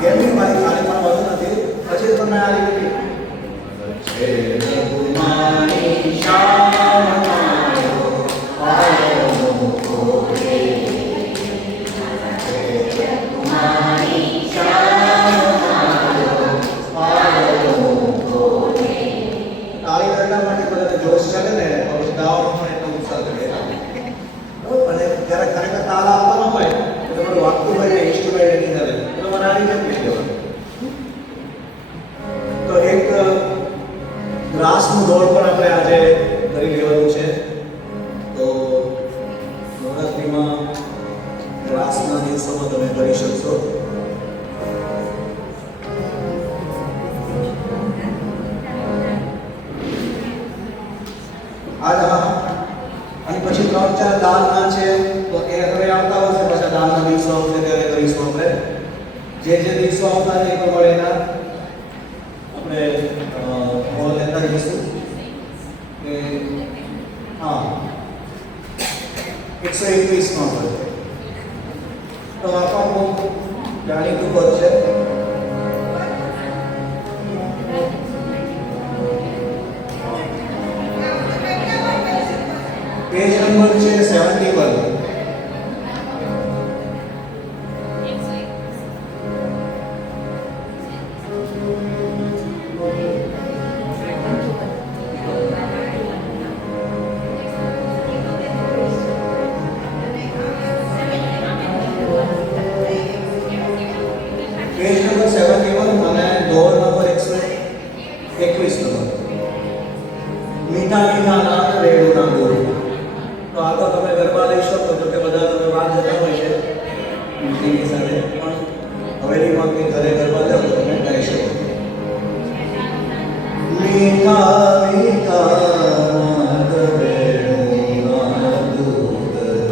કેમની મારી ખાલી પણ વધુ નથી. પછી તમે આ રીતે છે રઘુમાની શ્યામ માયો પાયો મોરે રઘુમાની શ્યામ માયો પાયો મોરે. તાળી કરવા માટે બધાને જોશ ચડે ને પછી ગાવાનો પણ એટલો ઉત્સાહ ચડે. અને જ્યારે ખરેખર તાલ આપવાનો હોય તો તમારું વાગતું હોય ને ઇન્સ્ટ્રુમેન્ટ એની અંદર તો તમારે આ રીતે લઈ જવાનું. તો એક ગ્રાસનું દોડ પણ આપણે આજે કરી લેવાનું છે. તો નવરાત્રિમાં ગ્રાસના દિવસોમાં તમે કરી શકશો. અને પછી 3-4 દાનના છે તો એ હવે આવતા વર્ષે પાછા દાનના દિવસો આવશે ત્યારે કરીશું આપણે. જે દિવસો આવતા છે એ પ્રમાણે એના આપણે હોલ લેતા જઈશું કે હા 121 માં હોય તો આપણું જાણીતું પદ છે. પેજ નંબર છે 71. પેજ નંબર 71 અને દોર નંબર 121 નંબર. મીઠા મીઠા નાદ રેડુના ગોળ. તો આ તો તમે ગરબા લઈ શકો છો કે બધા તમે બહાર જતા હોય છે ટીવી સાથે, પણ હવેલીમાં કે ઘરે ગરબા જાઓ તો તમે ગાઈ શકો. મીઠા મીઠા નાદ રેડુના દૂધથી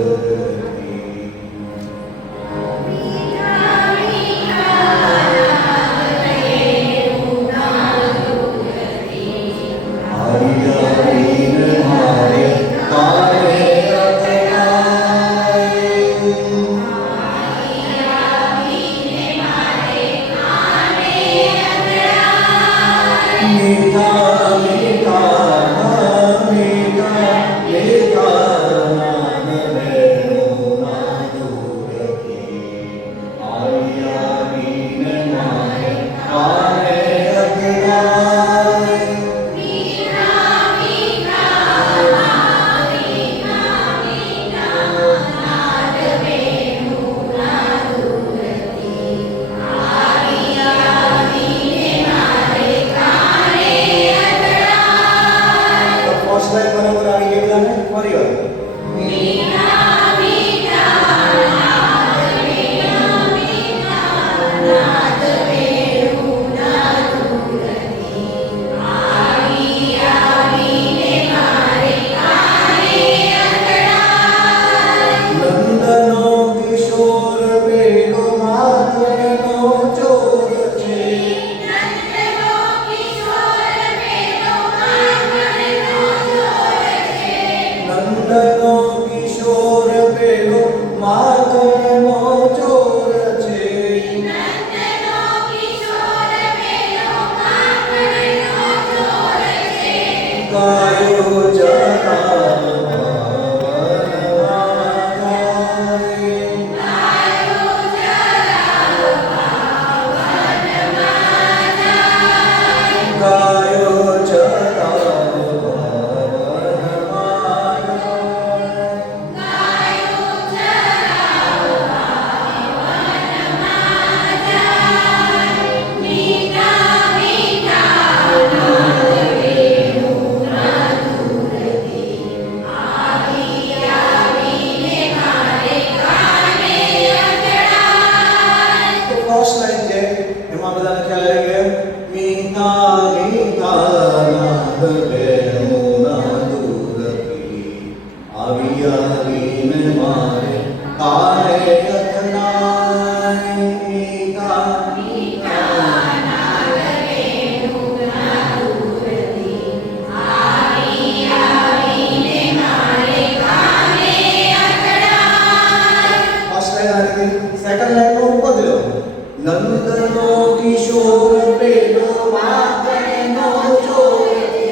નંદનો કિશોર પેલો માખણનો ચોર છે.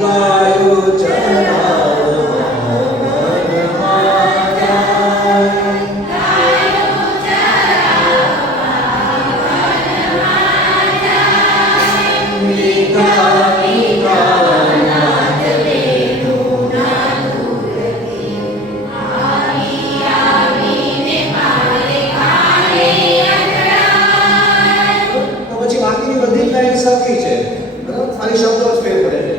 ગાયો ચરાવવા વનમાં જાય. મીઠા મીઠા નાદ વેણું તો પછી બાકીની બધી લાઈન સરખી છે, બરાબર? ખાલી શબ્દો જ ફેર પડે છે.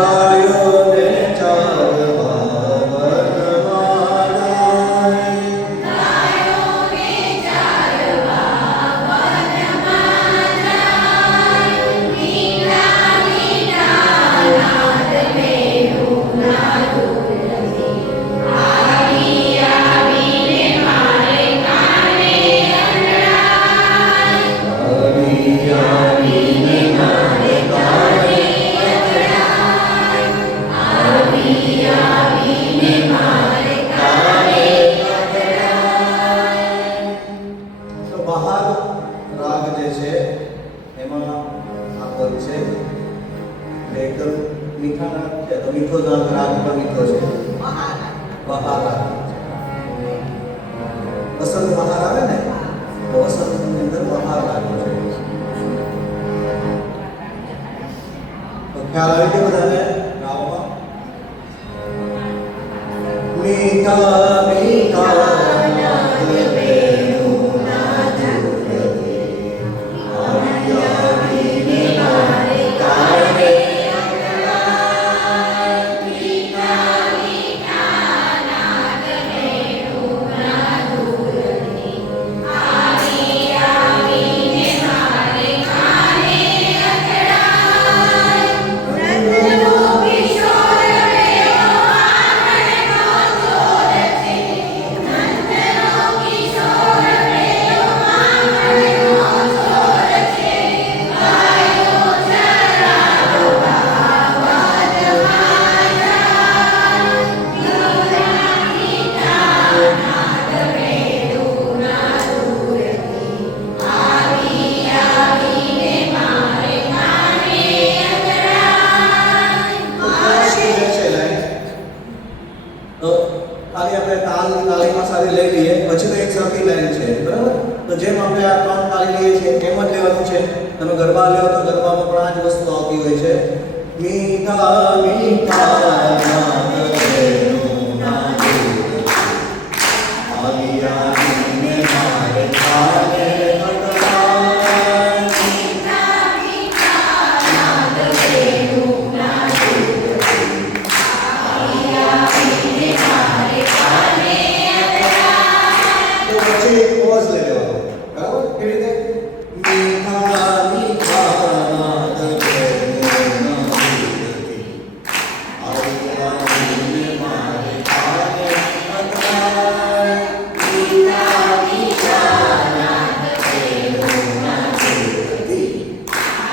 ગાયોને ચારવા વનમાં જાય. તો બહાર રાગ જે છે એમાં આ પદ છે એટલે એકદમ મીઠા રાગ છે. તો મીઠો રાગ પણ મીઠો છે. બહાર રાગ વસંત બહાર આવે ને તો વસંતની અંદર બહાર રાગ છે. તો ખ્યાલ આવી ગયો બધાને ગાવામાં? મીઠા મીઠા નાદ વેણુના ધૂળથી આવી આવીને મારે કાને અંગડાય. મીઠા મીઠા નાદ વેણુના ધૂળથી આવી આવીને મારે કાને અંગડાય. નંદનો કિશોર વેણો આંગણનો ચોર છે. નંદનો કિશોર વેણો આંગણનો ચોર છે. ગાયો ચરાવવા વનમાં જાય. મીઠા મીઠા નાદ વેણુના ધૂળથી આવી આવીને મારે કાને અંગડાય. પછી જે છે લાઈન તો ખાલી આપણે તાલીમાં સાથે લઈ લઈએ પછી તો એક સરખી લાઈન છે બરાબર. તો જેમ આપણે આ ત્રણ તાલી લઈએ છીએ એમ જ લેવાનું છે. તમે ગરબા લ્યો તો ગરબામાં પણ આ જ વસ્તુ આવતી હોય છે. મીઠા મીઠા નાદ વેણુના ધૂળથી આવી આવીને મારે કાને અંગડાય. મીઠા મીઠા નાદ વેણુના ધૂળથી આવી આવીને મારે કાને અંગડાય. તો પછી એક પોઝ લઈ લેવાનો બરાબર. કેવી રીતે? મીઠા મીઠા નાદ વેણુના ધૂળથી આવી આવીને મારે કાને અંગડાય. મીઠા મીઠા નાદ વેણુના ધૂળથી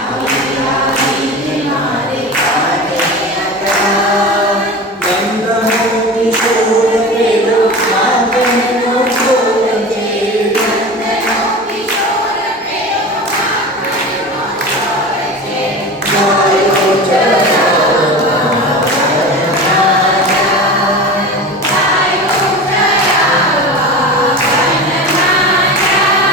આવી આવીને મારે કાને અંગડાય. નંદનો કિશોર વેણો આંગણનો ચોર છે. નંદનો કિશોર વેણો આંગણનો ચોર છે. ગાયો ચરાવવા ગાયો ચરાવવા વનમાં જાય.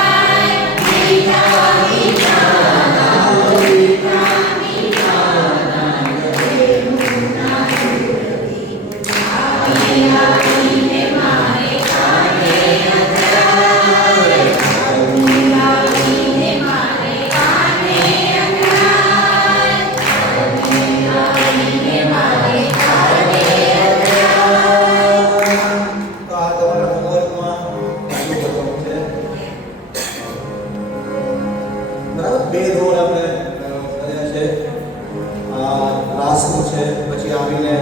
મીઠા મીઠા નાદ મીઠા મીઠા નાદ વેણુના ધૂળથી આવી આવીને મારે કાને અંગડાય. આવી આવીને મારે કાને અંગડાય. આવી આવીને મારે કાને અંગડાય. તો આ તમારા હોમવર્કમાં શું કરવાનું છે બરાબર. બે ધોરણ આપણે કર્યા છે. આ રાસનું છે પછી આવીને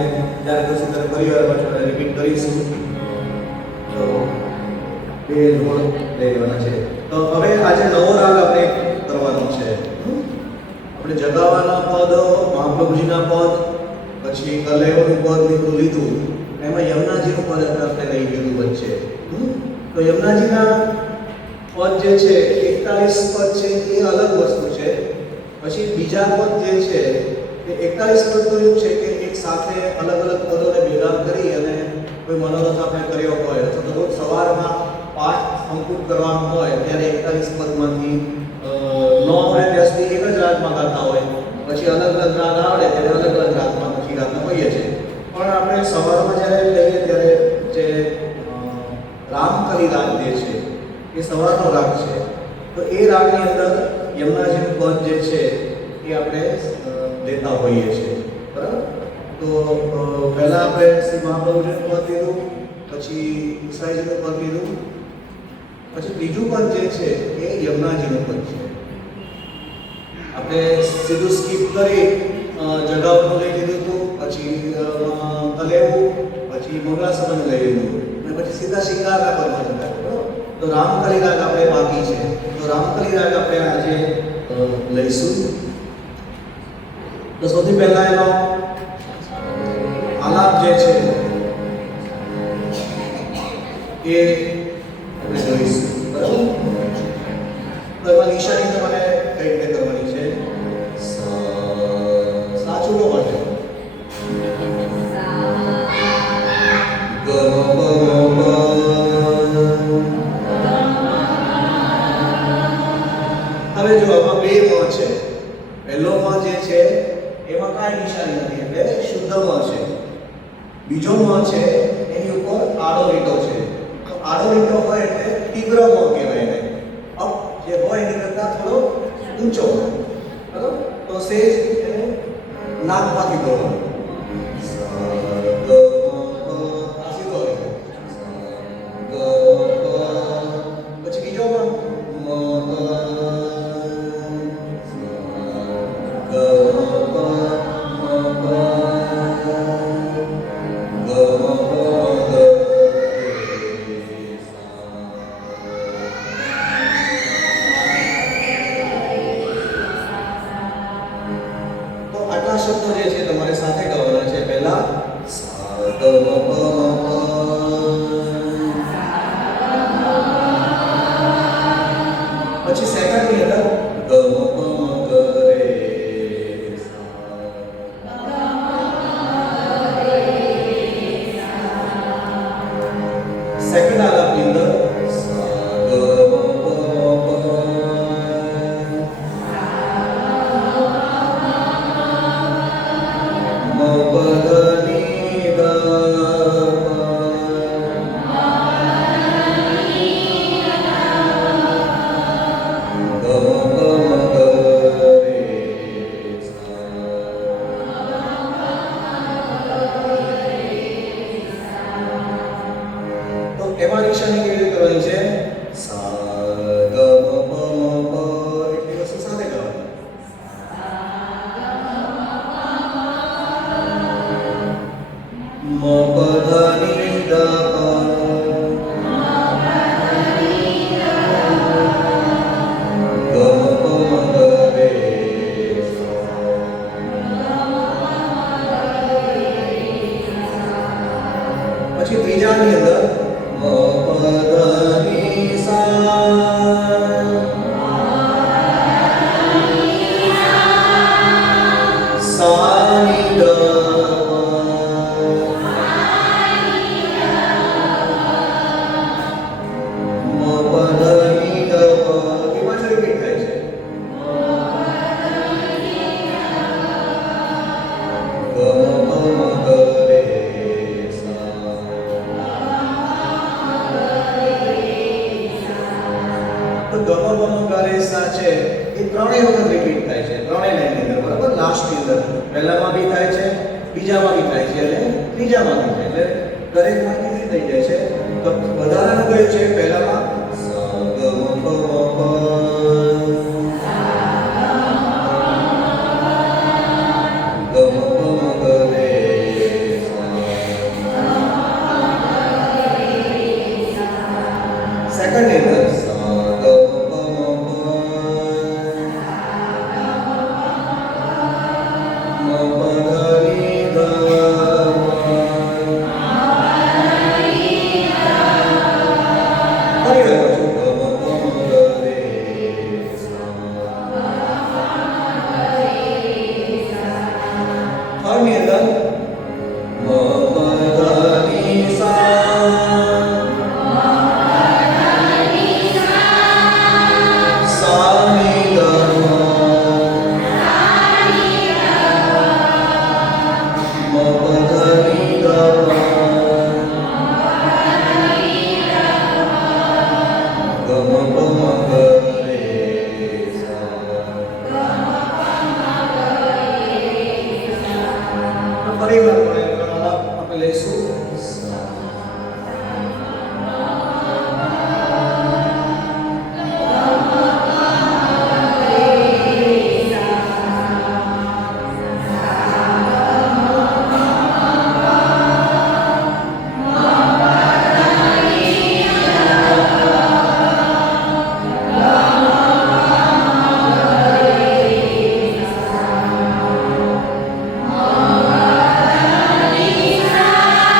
જ્યારે પછી તરફ પરિવારમાં આપણે રિપીટ કરીશું. તો બે ધોરણ લઈ લેવાના છે. તો હવે આજે નવો રાગ આપણે કરવાનો છે. આપણે જગાવાના પદ, મહાપ્રભુજીના પદ, પછી કલેવરનું પદ નીકળું લીધું. એમાં યમુનાજીનું પદ આપણે લઈ લીધું વચ્ચે. તો યમુનાજીના પદ જે છે 41 પદ છે એ અલગ વસ્તુ છે. પછી બીજા પદ જે છે એ 41 પદ તો એવું છે કે એક સાથે અલગ અલગ પદોને ભેગા કરી અને કોઈ મનોરથ આપણે કર્યો હોય અથવા તો રોજ સવારમાં પાઠ અંકુટ કરવાનું હોય ત્યારે 41 પદમાંથી ન આવડે ત્યાં સુધી એક જ રાગમાં ગાતા હોય. પછી અલગ અલગ રાગ આવડે ત્યારે અલગ અલગ રાગમાં પછી ગાતા હોઈએ છીએ. પણ આપણે સવારમાં જ્યારે લઈએ ત્યારે જે રામકલી રાગ જે છે એ સવારનો રાગ છે. તો એ રાગની અંદર યમુનાજીનું પદ જે છે એ આપણે લેતા હોઈએ છીએ બરાબર. તો પહેલા આપણે શ્રી મહાપ્રભુજીનું પદ લીધું, પછી ઈસાઈજીનું પદ લીધું, પછી ત્રીજું પદ જે છે એ યમુનાજીનું પદ છે. આપણે સીધું સ્કીપ કરી જગાવનું લઈ લીધું હતું, પછી કલેવું, પછી મંગળાસમન લઈ લીધું અને પછી સીધા શિંગારના પદમાં જતા. તો રામકલી રાગ આપણે બાકી છે, તો રામકલી રાગ આપણે આજે લઈશું. તો સૌથી પહેલા એનો આલાપ જે છે એ આપણે જોઈશું, બરાબર? તો એમાં નિશાની તમારે કઈ રીતે કરવાની છે? સાચું લો માટે હવે જો આમાં બે મ છે. પહેલો મ જે છે એમાં કાંઈ નિશાની નથી એટલે શુદ્ધ મ છે. બીજો મ છે એની ઉપર આડો લીટો છે. તો આડો લીટો હોય એટલે તીવ્ર મ કહેવાય એને. અપ જે હોય એની કરતાં થોડો ઊંચો, બરાબર? તો સેજ એને નાકમાંથી બોલવાનું. આ સીધો લીટો. પછી બીજો મ શબ્દો જે છે તમારે સાથે ગાવાના છે. પહેલા સા ગ મ પ મ પ, પછી સેકન્ડ ની અંદર ગ મ પ મ ગ રે સા. સેકન્ડ આલાપની અંદર સા ગ મ પ મ પ એમાં નિશાની કેવી રીતે કરવાની છે? સા ગ મ પ મ પ એટલી વસ્તુ સાથે ગાવાની. મ પ ધ ની દ પ ગ મ પ મ ગ રે સા. પછી ત્રીજાની અંદર મ પ ધ ની સા સા ની દ મ પ ધ ની દ પ. એમાં જ રિપીટ થાય છે. ગ મ પ મ ગ રે સા. તો ગમ ગમ ગરે સા છે એ ત્રણેય વખત રિપીટ થાય છે, ત્રણેય લાઈનની અંદર, બરાબર? લાસ્ટની અંદર પહેલામાં બી થાય છે, બીજામાં બી થાય છે અને ત્રીજામાં બી થાય છે. એટલે દરેકમાં ઈઝી થઈ જાય છે. તો વધારાનું કયું છે? પહેલામાં સા ગ મ પ મ પ ગ મ પ મ ગ રે સા. સેકન્ડ ની અંદર સા ગ મ પ મ પ મ પ ધ ની ધ ફરી પરિવારપણે ત્રણ આલાપ આપણે લઈશું. Hare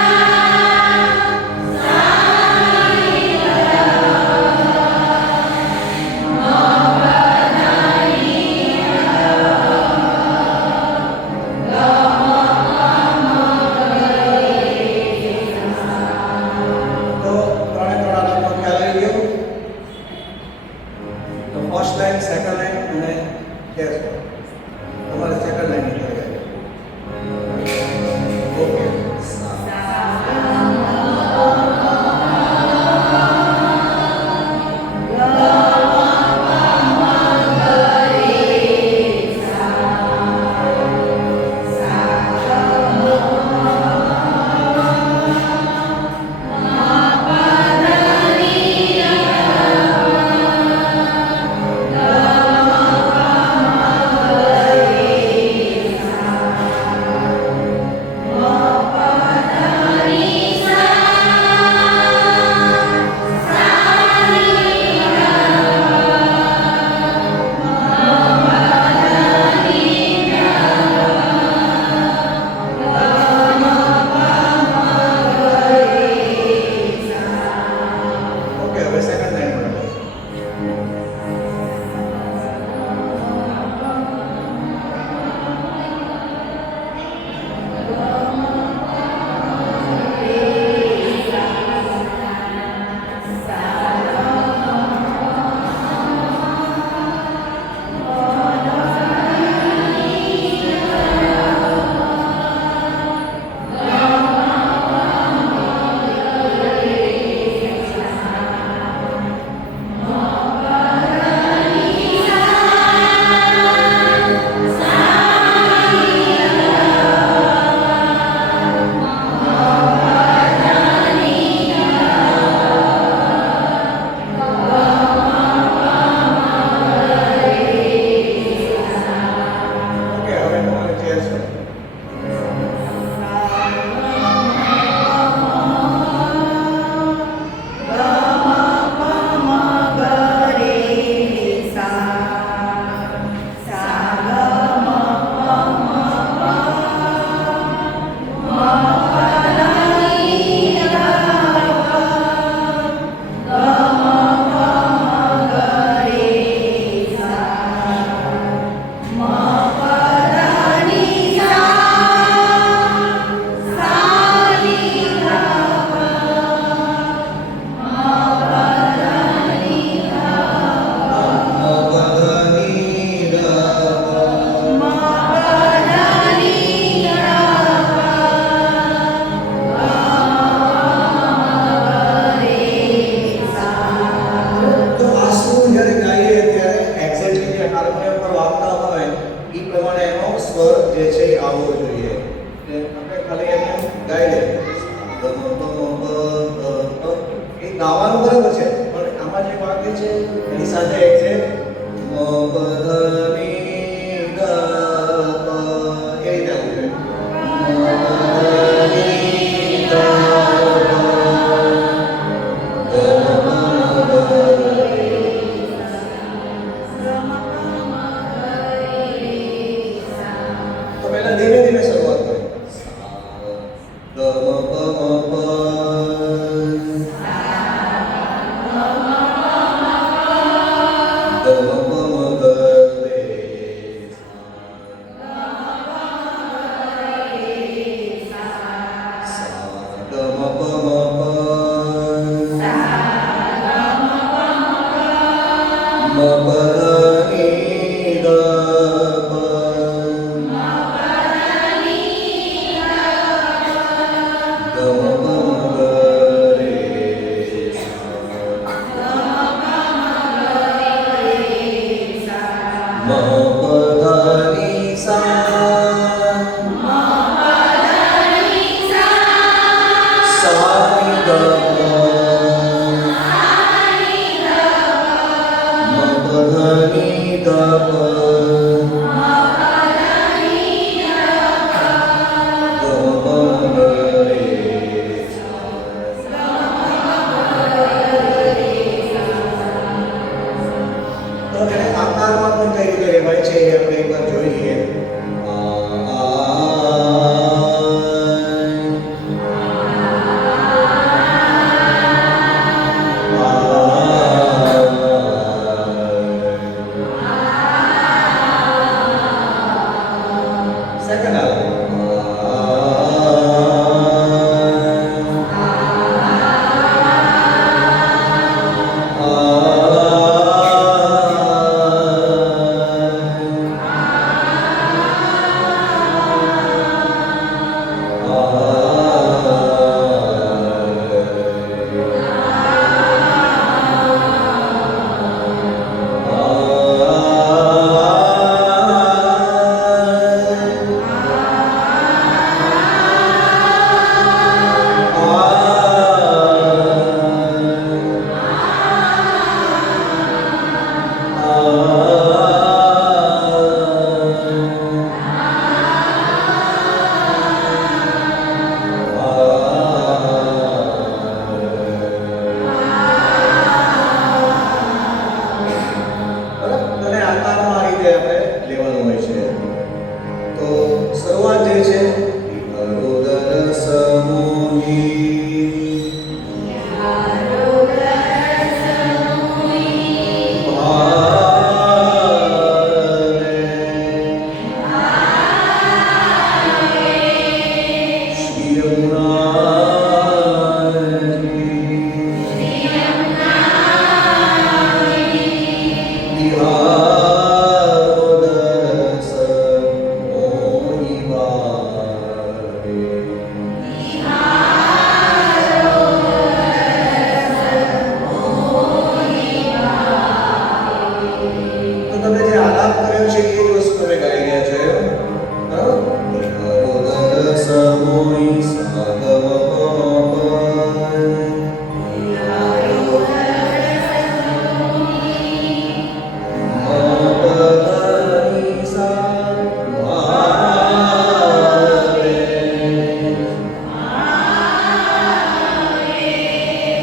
અને આકારમાં આ રીતે આપણે લેવાનું હોય છે. તો શરૂઆત જે છે હૃદય સમૂહી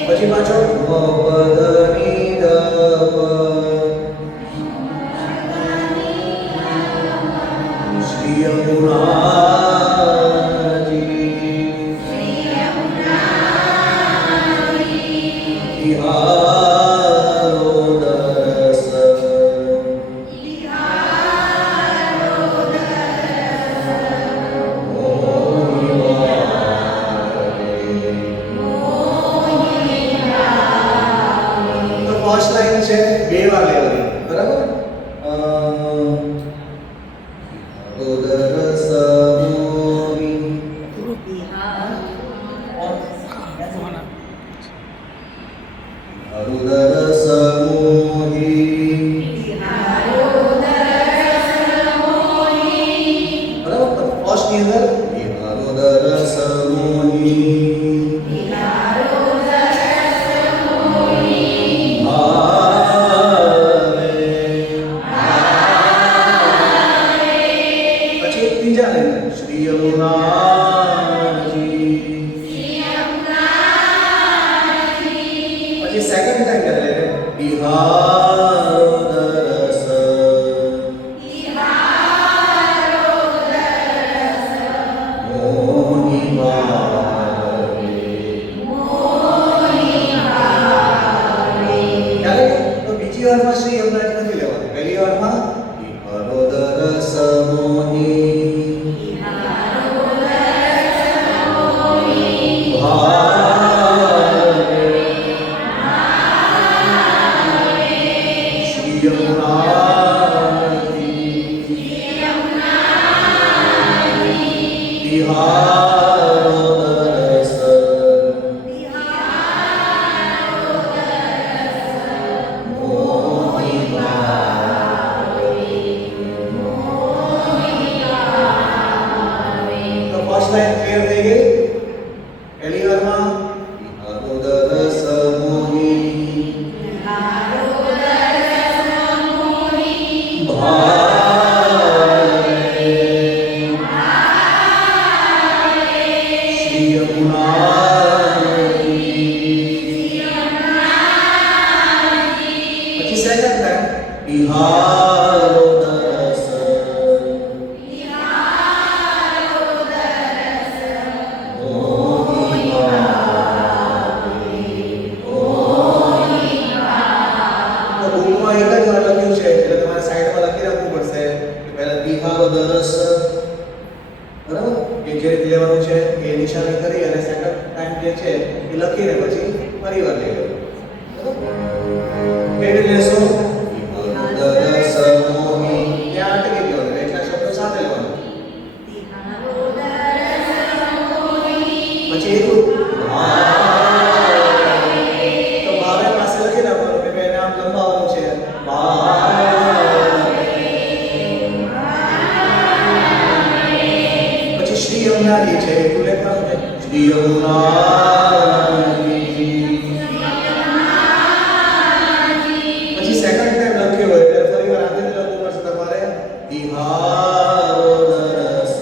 પછી પાછો મપદની દપ શ્રી યમુનાજી ઇહારો દરસ ફર્સ્ટ લાઈન છે બે વાર લેવાની બરાબર ઉદર સમૂહી ઉદર સમૂહી બરાબર ફર્સ્ટ ની અંદર ઉદર સમૂહી શ્રી યમુનાજી પછી સેકન્ડ ટાઈમ કરે લે બિહારો દરસ મોહી ભાવે તો બીજી વારમાં શ્રી યમુનાજી નથી લેવાનું પહેલી વારમાં બિહારો દરસ મોહી Hare એટલું લખવાનું છે શ્રી યમુનાજી. પછી સેકન્ડ ટાઈમ લખ્યો હોય ત્યારે ફરી વાર આંધળે લખવું પડશે તમારે તિહારો દરસ.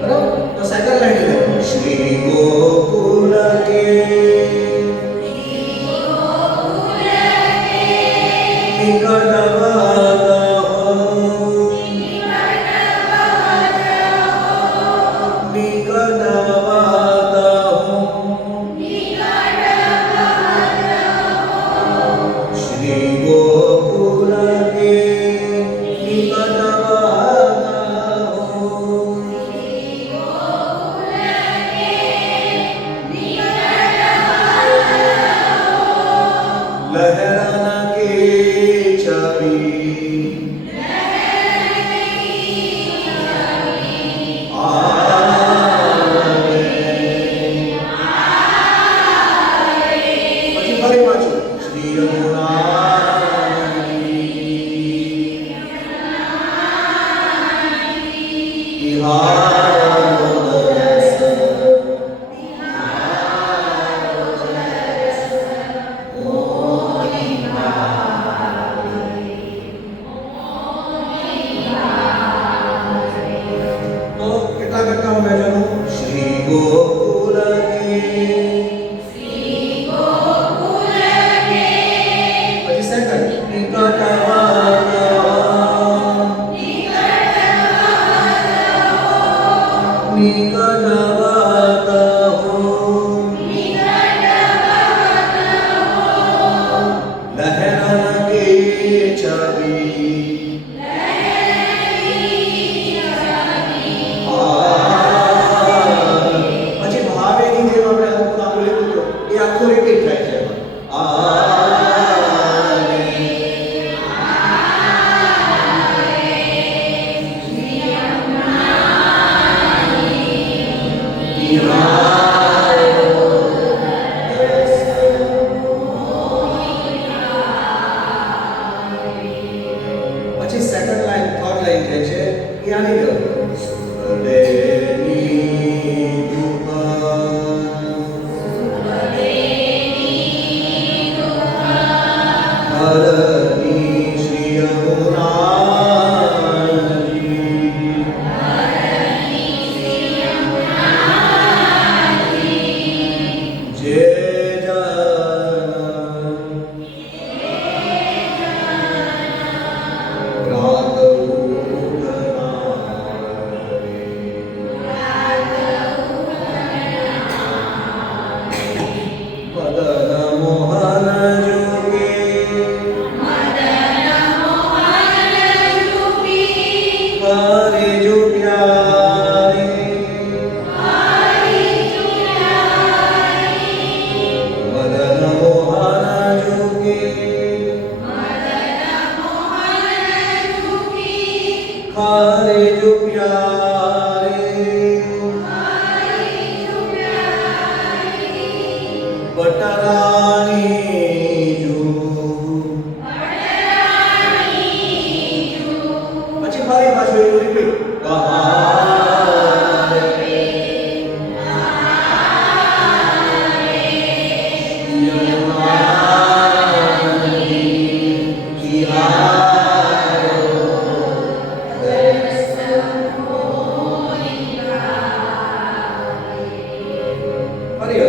બરાબર? તો સેકન્ડ લાઈન લખો શ્રી ગોકુલ કે નિકટ લહેરાના કે છબી આવે. પછી ફરી પાછું શ્રી યમુનાજી તિહારો દરસ. તો કેટલા ઘટનાઓ મેળવવાનું શ્રી ગોકુલ કે પછી સેકન્ડ નિકટ લહેરાના કે છબી પછી ભાવેની જેમ આપણે અમુક નામ લીધું હતું એ આખું રિપીટ થાય છે પછી સેકન્ડ લાઈન થર્ડ લાઈન જે છે એ આની જેમ खारे जो प्यारे बटरानी जो પછી ફરી પાછું એવું રિપીટ ફરી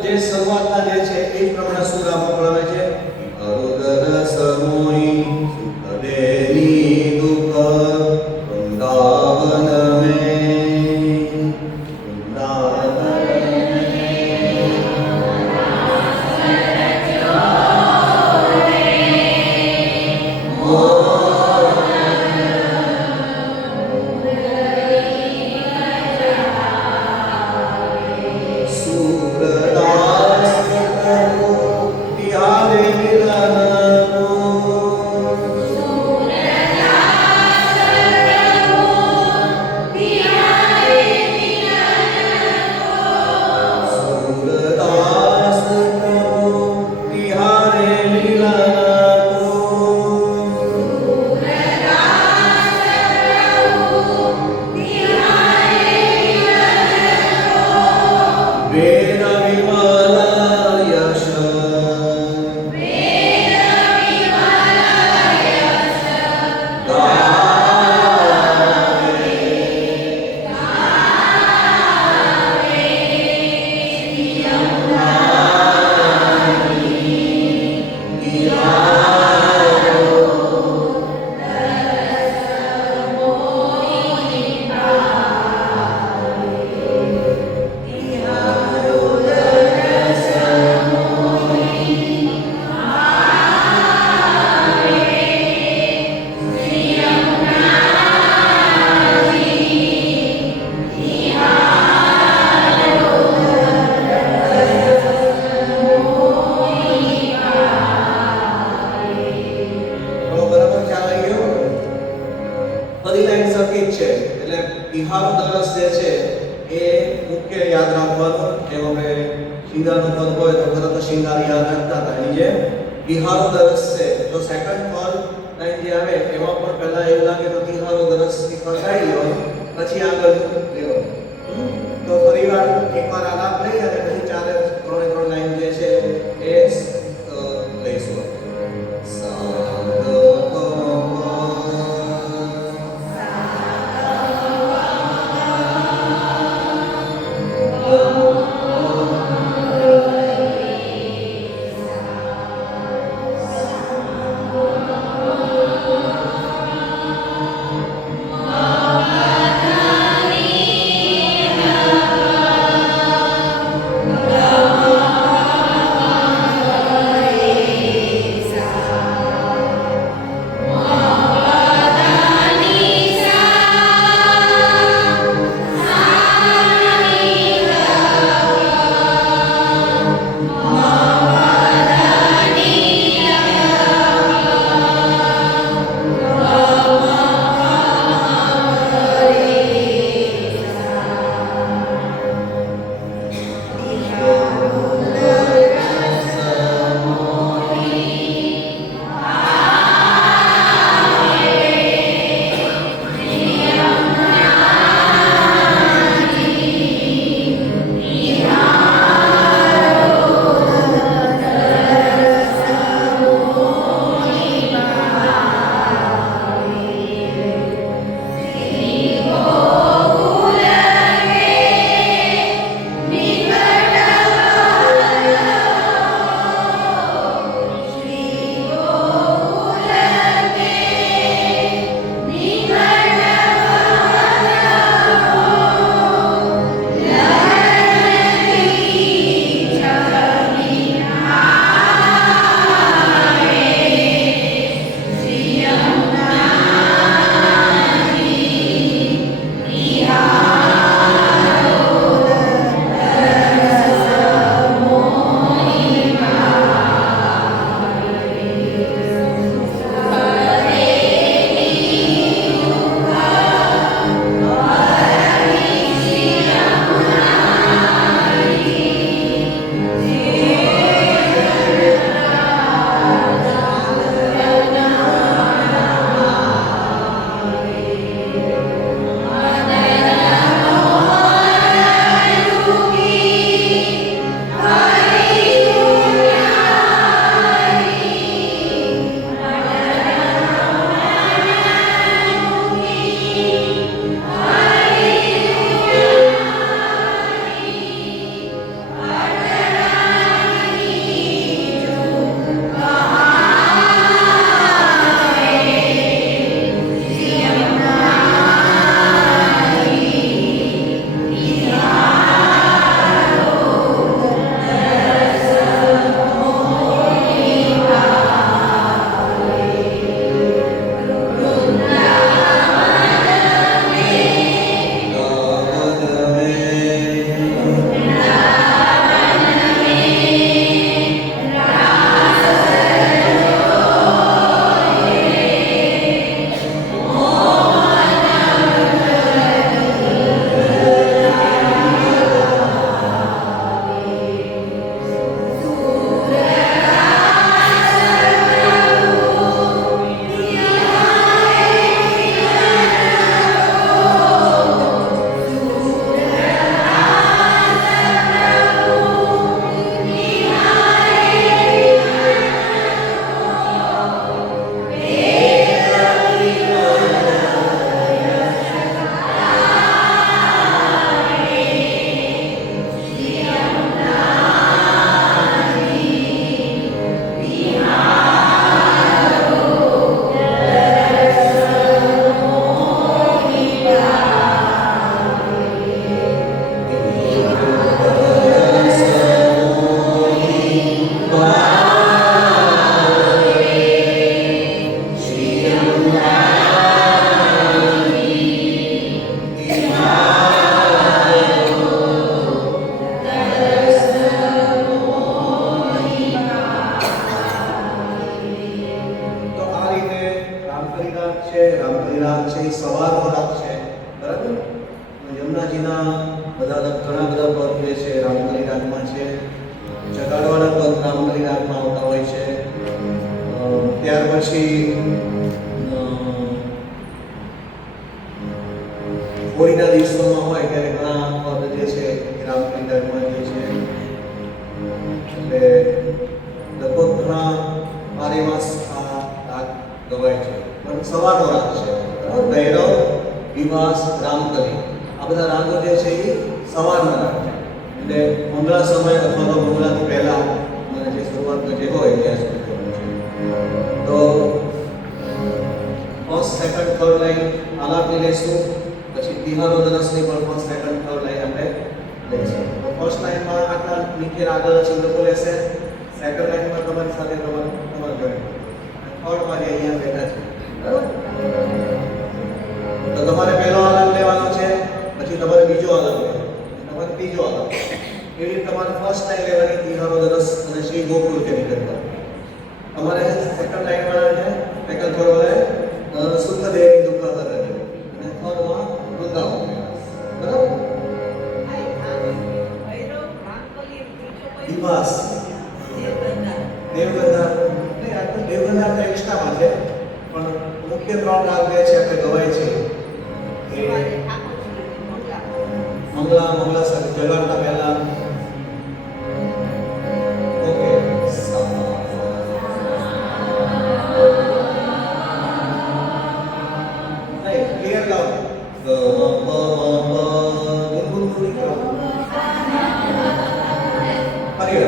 જે શરૂઆતના જે છે એ જ પ્રમાણે સુર આમાં પડાવે છે અરુદર સમોઈ સુખદેની દુઃખ વૃંદાવન પછી હોળીના દિવસોમાં હોય ત્યારે ઘણા પદ જે છે એ રામકીર્તનમાં જે છે એટલે લગભગ ઘણા 12 માસ આ રાગ ગવાય છે. પણ સવારનો રાગ છે બરાબર. ભૈરવ, વિવાસ, રામકલી આ બધા રાગો જે છે એ સવારના રાગ છે. એટલે મંગળા સમય અથવા તો મંગળાથી પહેલા જે શરૂઆતનો જે હોય ત્યાં સુધી કરવાનું છે. તો ફર્સ્ટ, સેકન્ડ, થર્ડ લાઈન આલાપની લઈશું. પછી તિહારો દરસની પણ ફર્સ્ટ, સેકન્ડ, થર્ડ લાઈન આપણે લઈશું. તો ફર્સ્ટ લાઈનમાં આટલા નીચે આગળ છે લોકો લેશે. સેકન્ડ લાઈનમાં તમારી સાથે તમારે જોઈન. થર્ડ માં અહીંયા બેઠા છે બરાબર. તો તમારે પહેલો આલાપ લેવાનો છે, પછી તમારે બીજો આલાપ લેવાનો, તમારે ત્રીજો આલાપ. એવી રીતે તમારે ફર્સ્ટ લાઈન લેવાની તિહારો દરસ અને શ્રી ગોકુળ કે નીકળતા. તમારે સેકન્ડ લાઈનમાં છે સેકન્ડ થર્ડ વાળે સુખ દેવી દુઃખ હરે અને થર્ડમાં વૃંદાવન બરાબર. વિવાસ દેવગંધા નહીં, આ દેવગંધા તો એક્સ્ટ્રામાં છે, પણ મુખ્ય 3 રાગ જે છે આપણે ગવાય છે એ મંગલા સાથે જગાડતા પહેલા. ઓકે, નહીં ક્લિયર ગાઓ. ગુનગુન કરો. ફરી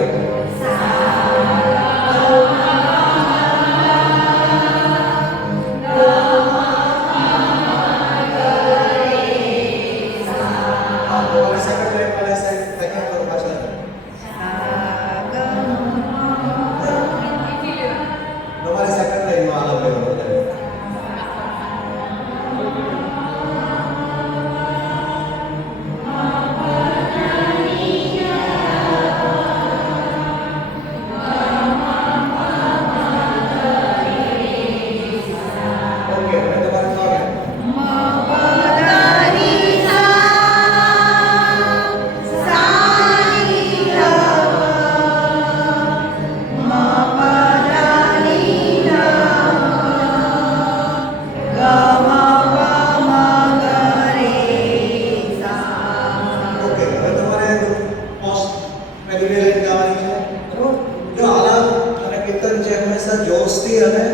જોશથી અને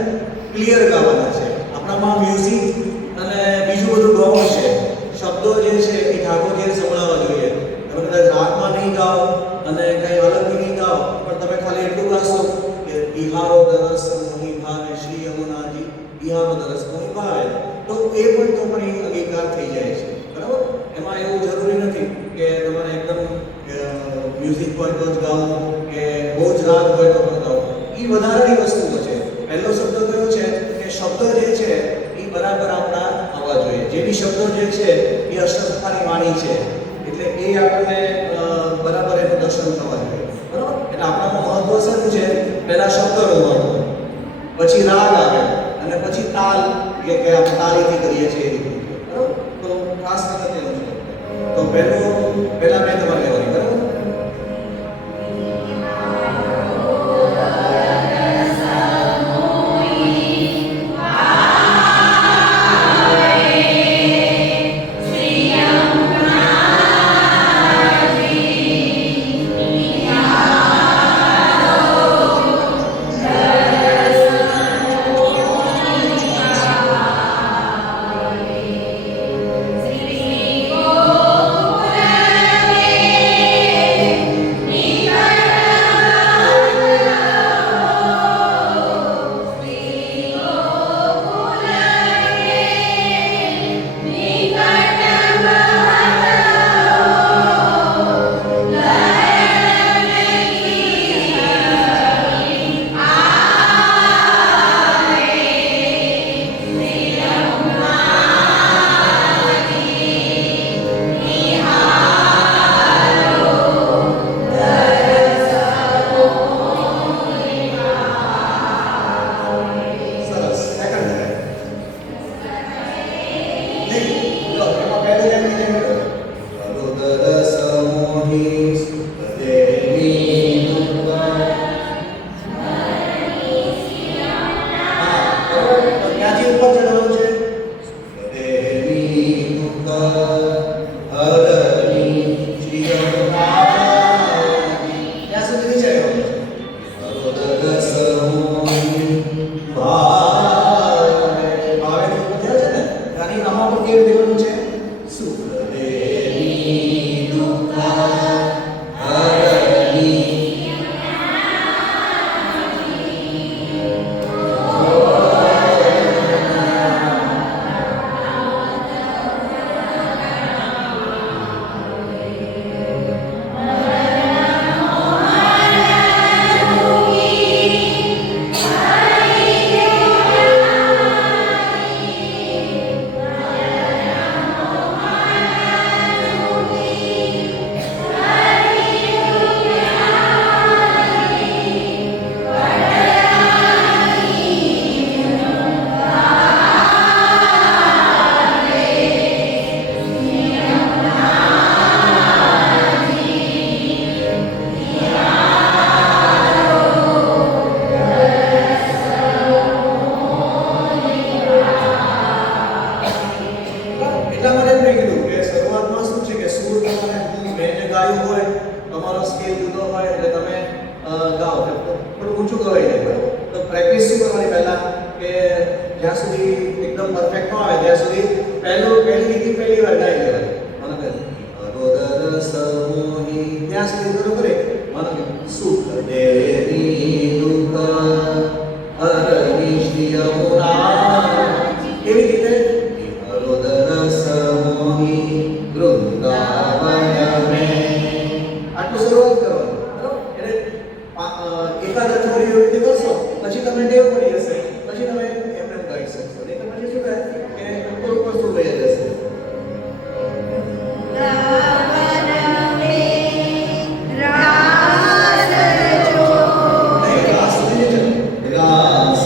ક્લિયર ગાવાના છે. આપણામાં મ્યુઝિક અને બીજું બધું ગમો છે. શબ્દો જે છે એ ઠાકોરજીને સંભળાવવા જોઈએ. તમે કદાચ રાગમાં નહીં ગાઓ અને કંઈ અલગથી નહીં ગાઓ, પણ તમે ખાલી એટલું ગાશો કે બિહારો દરસ મોહી ભાવે શ્રી યમુનાજી, બિહારો દરસ મોહી ભાવે, તો એ પણ તમારી અંગીકાર થઈ જાય છે બરાબર. એમાં એવું જરૂરી નથી કે તમારે એકદમ મ્યુઝિક પર તો જ ગાવું કે બહુ જ રાગ હોય તો પણ ગાવું. એ વધારાની વસ્તુઓ છે. પહેલો શબ્દ કયો છે કે શબ્દ જે છે એ બરાબર આપણા આવવા જોઈએ. જેની શબ્દો જે છે એ અષ્ટકથાની વાણી છે, એટલે એ આપણને બરાબર એનું દર્શન થવા જોઈએ બરાબર. એટલે આપણામાં મહત્વ શું છે? પહેલા શબ્દનું મહત્વ, પછી રાગ આવે અને પછી તાલ કે આપણે તાલીથી કરીએ છીએ એ રીતે બરાબર. તો ખાસ અગત્યનું છે. તો પહેલા બે તમારે લેવાની બરાબર. શ્રી ગોકુળ સુધી એકદમ પરફેક્ટ ન આવે ત્યાં સુધી પહેલી લીટી પહેલી વાર ગાઈ લેવાની. મને કહે હરોદર સમોહી ત્યાં સુધી તો કરે મને કે સુખ દેવી દુઃખ હરવિષય મુરા એવી રીતે હરોદર સમોહી વૃંદાવન મે આટલું શરૂઆત કરવાનું બરોબર. એટલે એકાદ અઠવાડિયું એવી રીતે કરશો પછી તમને ટેવ પડી જશે, પછી તમે એમને ગાઈ શકશો. નહીં તો પછી શું થાય કે ઉપર ઉપર શું લઈ જશે. નહીં, રાસ સુધી છે રાસ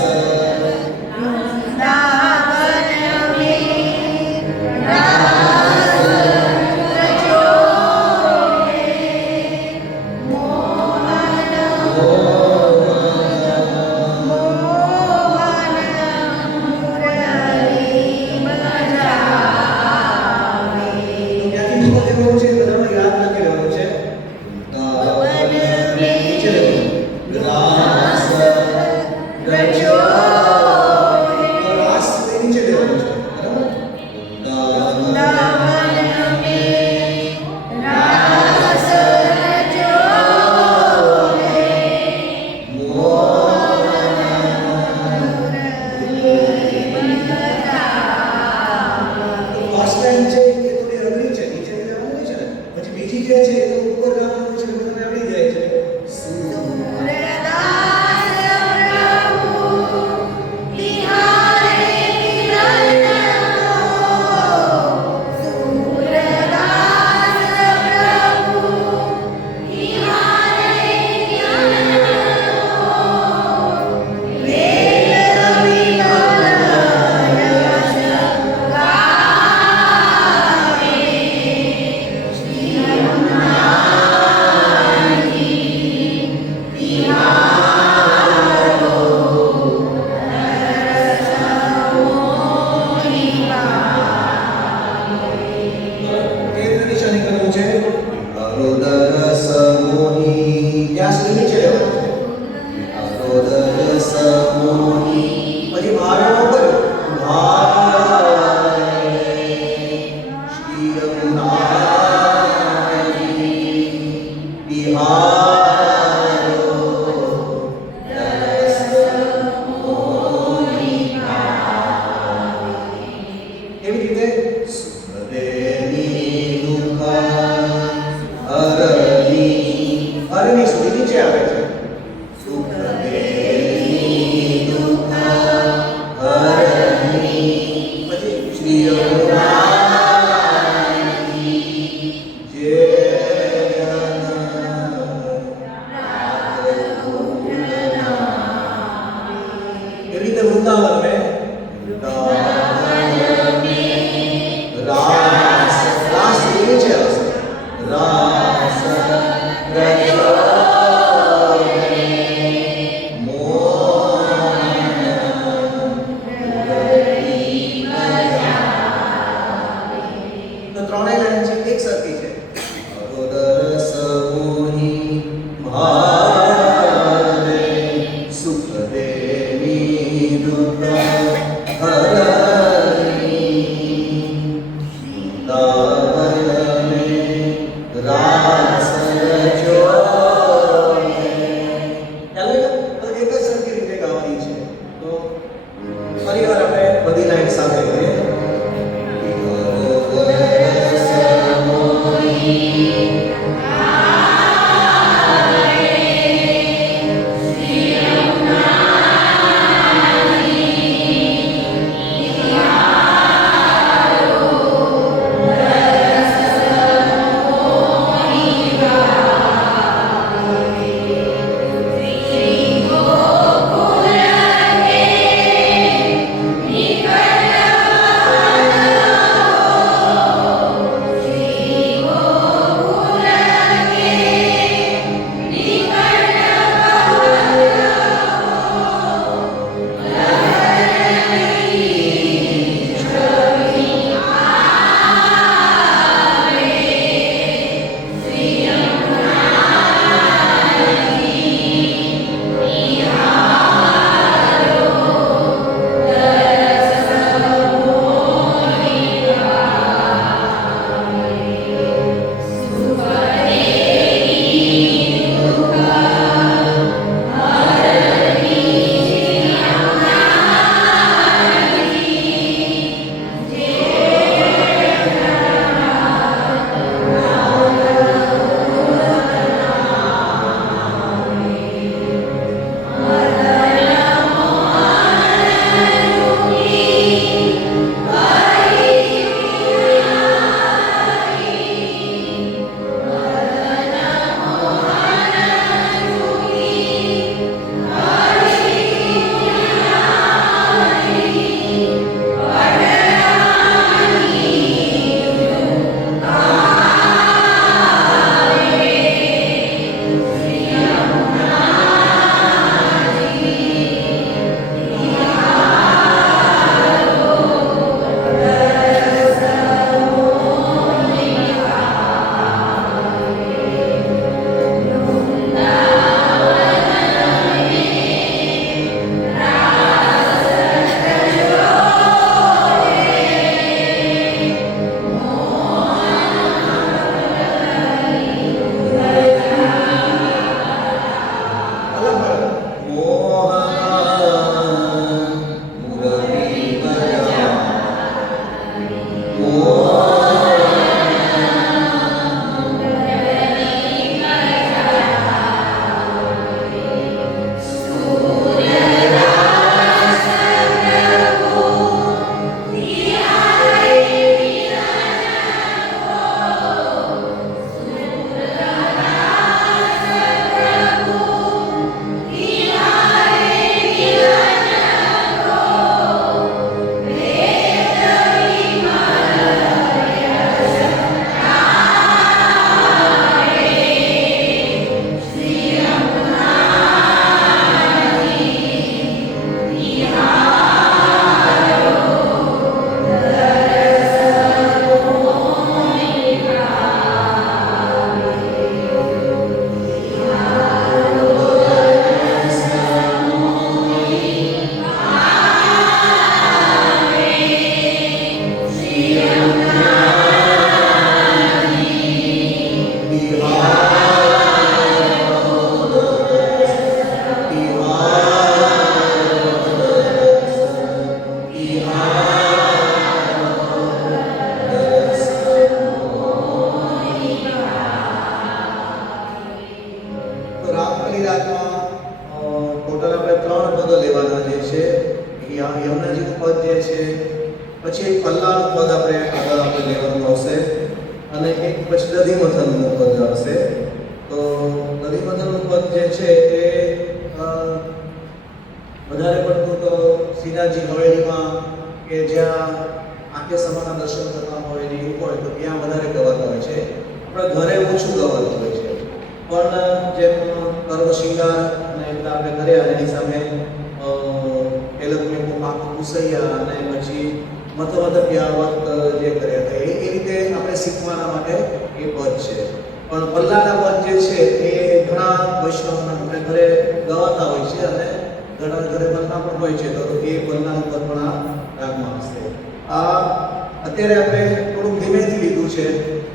ત્યાંથી ઉપર લેવાનું છે બધામાં યાદ રાખી લેવાનું છે. નીચે લેવાનું રાસ રજો તો રાસ સુધી નીચે લેવાનું છે ફર્સ્ટ ટાઈમ છે એ થોડી અઘરી છે, નીચેથી લેવાનું હોય છે ને, પછી બીજી જે છે એ તો ઉપર ગાવાનું હોય છે એટલે તમને આવડી જાય છે. કેવી રીતે નિશાની કરવું છે? હરોદર સમોહી ત્યાં સુધી નીચે લેવાનું છે. હરોદર સમોહી પછી ભાવેનો કર્યો એવી રીતે સુખદેવી દુઃખ હરની સુધી નીચે આવે છે. સુખદેવી દુઃખ યમુનાજીનું પદ જે છે, પછી એક પલ્લાનું પદ આપણે લેવાનું આવશે, અને એક પછી દધીમથલનું પદ આવશે. તો દધીમથલનું પદ જે છે એ વધારે પડતું તો શ્રીનાથજી હવેલીમાં કે જ્યાં આંખે સમાના દર્શન કરતા હોય ને એવું હોય તો ત્યાં વધારે ગવાતા હોય છે. આપણા ઘરે ઓછું ગવાતું હોય છે, પણ જેમ કર્મ શિંગાર અને એટલે આપણે કર્યા એની સામે એલકમેકો પાકો કુસૈયા અને પછી મતવદ પ્યાવત જે કર્યા હતા એ રીતે આપણે શીખવાના માટે એ પદ છે. પણ પલ્લાના પદ જે છે એ ઘણા વૈષ્ણવના ઘરે ગવાતા હોય છે અને ઘણા ઘરે પલ્લા પણ હોય છે, તો એ પલ્લાનું પદ પણ આ રાગમાં હશે. આ અત્યારે આપણે થોડુંક ધીમેથી લીધું છે,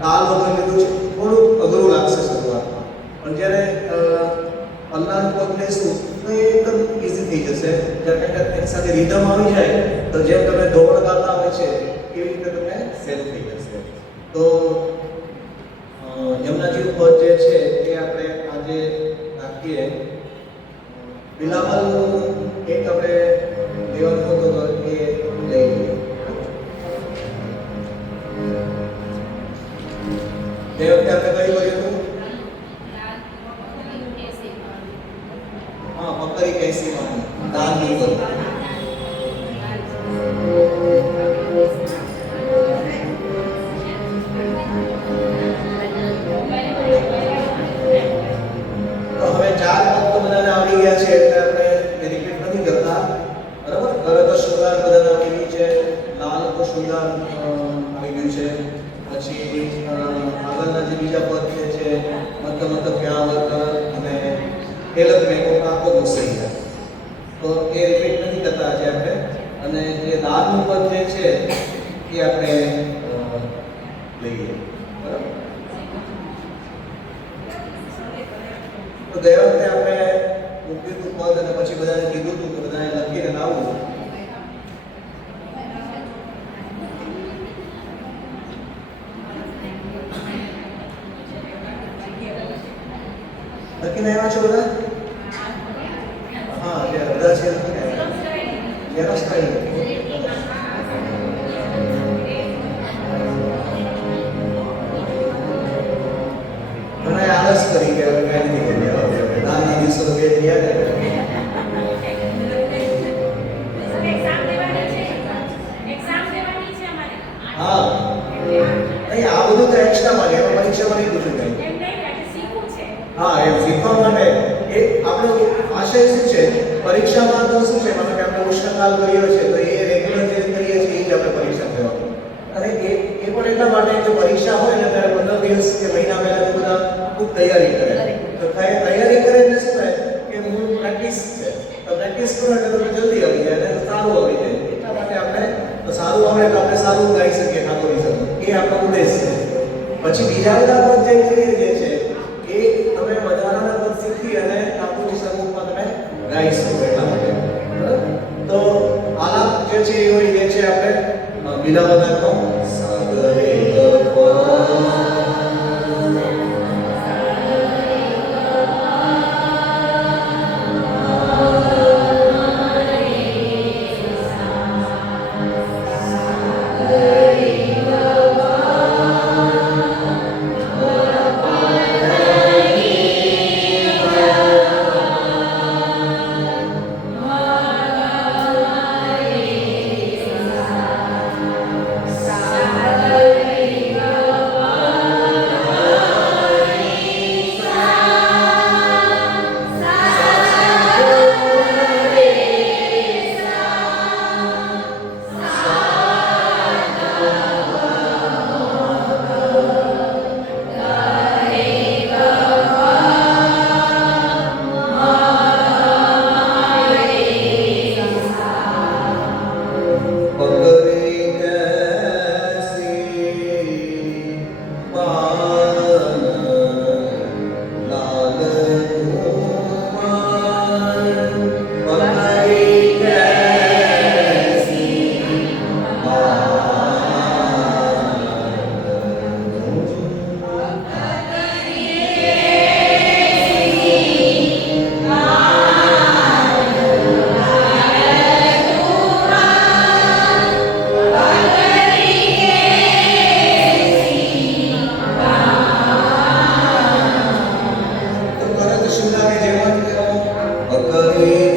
તાલ વગર લીધું છે, થોડુંક અઘરું લાગશે શરૂઆતમાં, પણ જ્યારે પલ્લાનું પદ લેશું તો એ એકદમ ઇઝી થઈ જશે. જ્યારે એની સાથે રિધમ આવી જાય તો જેમ તમે દોડ ગાતા હોય છે એવી રીતે તમે સેટ થઈ જશે. તો યમુનાજીનું પદ જે છે એ આપણે આજે રાખીએ. બિલાવલનું એક આપણે લેવાનું હતો તો એ લઈ લઈએ. તે વખતે આપણે કઈ કર્યું હતું? હા, પકડી કેસી માં દાનનું પદ. તો હવે 4 પદ તો બધાને આવડી ગયા છે એટલે આપણે રિપીટ નથી કરતા, બરાબર? કરત શૃંગાર બધાને આવડી ગયું છે, લાલ તો શૃંગાર આવી ગયું છે. પછી આગળના જે બીજા પદ છે મત પ્યાવત અને એલકમેકો પાકો કુસૈયા, તો એ રિપીટ નથી કરતા આજે આપણે. અને જે લાલનું પદ જે છે એ આપણે લઈએ, બરાબર? તો ગયા વખતે આપણે મૂક્યું હતું પદ અને પછી બધાને કીધું હતું કે બધાને લખીને લાવવું. લખીને આવ્યા છો બધા? હા, જે બધા છે ઝેરોક્ષ કરી ઘણા આળસ કરી કે હવે કઈ નથી કરી, નાના દિવસો તો બે થયા ને. હા, નહીં આ બધું તો એક્સ્ટ્રા માટે, એમાં પરીક્ષામાં નહીં પૂછું કઈ. હા, એ શીખવા માટે એ આપણો આશય શું છે? પરીક્ષામાં તો શું છે, માનો કે આપણે ઉષ્ણકાલ કર્યો છે તો એ રેગ્યુલર જે કરીએ છીએ એ જ આપણે પરીક્ષા દેવાનું. અને એ પણ એટલા માટે કે પરીક્ષા હોય ને ત્યારે 15 દિવસ કે મહિના પહેલાથી બધા ખૂબ તૈયારી કરે. તો તૈયારી કરે એટલે શું થાય કે મૂળ પ્રેક્ટિસ છે, તો પ્રેક્ટિસ કરો એટલે તમને જલ્દી આવી જાય અને સારું આવી જાય. એટલા માટે આપણે તો સારું આવે તો આપણે સારું ગાઈ શકીએ ઠાકોરીસમ, એ આપણો ઉદ્દેશ છે. પછી બીજા બધા પદ જે કરીએ જે છે એ તમે વધારાના પદ શીખી અને ઠાકોરી સમૂહમાં તમે ગાઈ શકો એટલા માટે, બરાબર? તો આલાપ જે છે એ હોય જે છે આપણે બિલાવલનો સાગરે Hare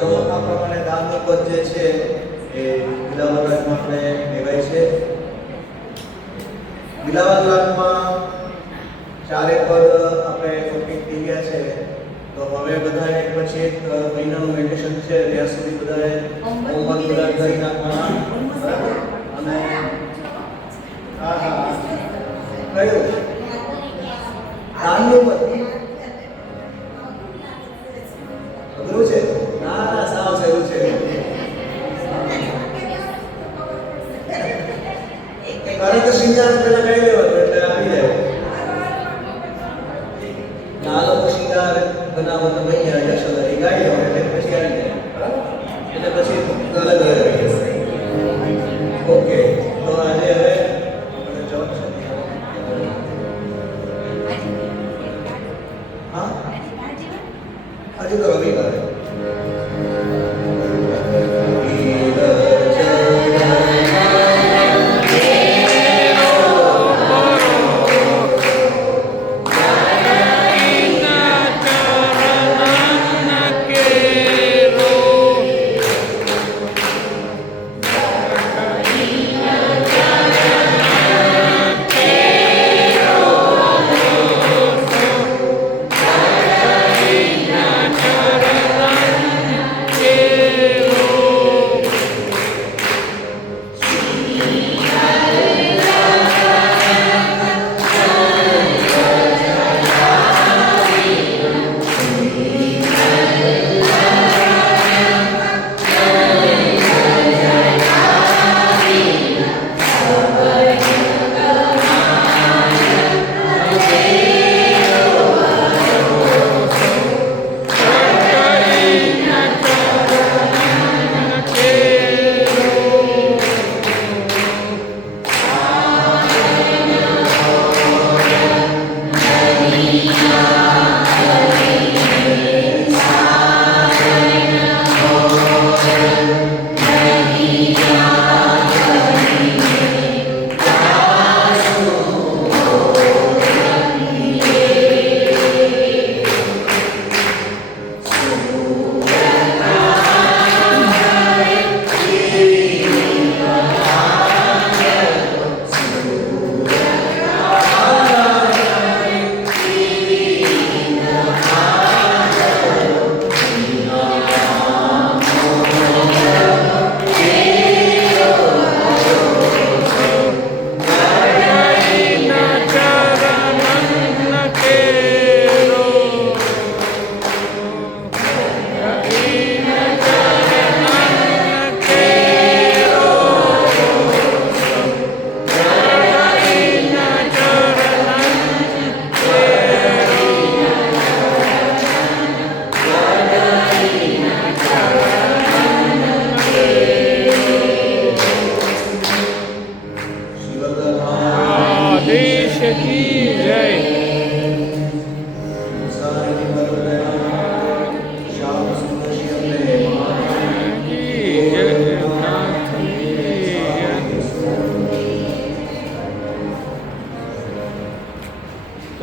તો આ પ્રમાણે દાનનું પદ જે છે એ બિલાવલ રાગમાં આપણે કહેવાય છે. બિલાવલ રાગમાં ચારે પદ આપણે કમ્પ્લીટ થઈ ગયા છે. તો હવે બધાએ પછી એક મહિનાનું મેડિટેશન છે ત્યાં સુધી બધાએ ઓમ પદ ગુલાબ કરી નાખવાના. બરાબર? અને હા કયું દાનનું પદ અઘરું છે? ના સાવ સહેલું છે. કારણ કે શિંગાર પેલા ગાઈ લેવાનું એટલે આવી જાય. નાલો શિંગાર બનાવો તો ભૈયા યશોદા એ ગાઈ લેવાનું એટલે પછી આવી જાય. બરાબર? એટલે પછી અલગ અલગ આવી જશે. ઓકે, તો આજે હવે આપણે ચોથ છે. હા, આજે તો રવિવારે.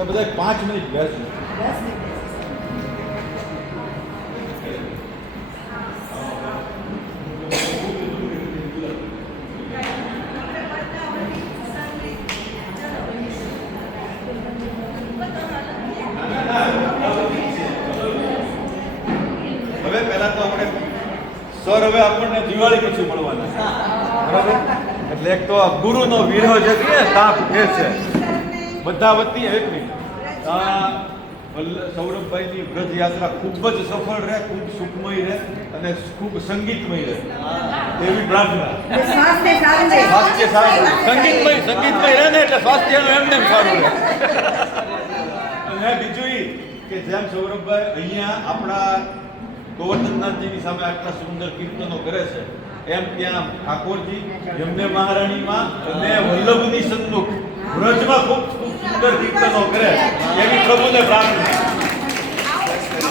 બધા 5 મિનિટ બેસો. હવે પહેલા તો આપણે સર હવે આપણને દિવાળી પછી મળવાના છે. બરાબર? એટલે એક તો ગુરુનો વિરહ જે છે તાપ એ છે બધા વતી. એક મિનિટ, સૌરભભાઈની વ્રજ યાત્રા ખૂબ જ સફળ રહે, ખૂબ સુખમય રહે અને ખૂબ સંગીતમય રહે એવી પ્રાર્થના. સ્વાસ્થ્ય સારું સંગીતમય રહે ને એટલે સ્વાસ્થ્યનું એમને સારું રહે. અને બીજું એ કે જેમ સૌરભભાઈ અહીંયા આપણા ગોવર્ધનનાથજીની સામે આટલા સુંદર કીર્તનો કરે છે, એમ ત્યાં ઠાકોરજી યમને મહારાણીમાં અને વલ્લભની સન્મુખ વ્રજમાં ખૂબ સુંદર કીર્તનો કરે એવી પ્રભુને પ્રાર્થના.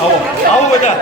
આવો આવો બધા.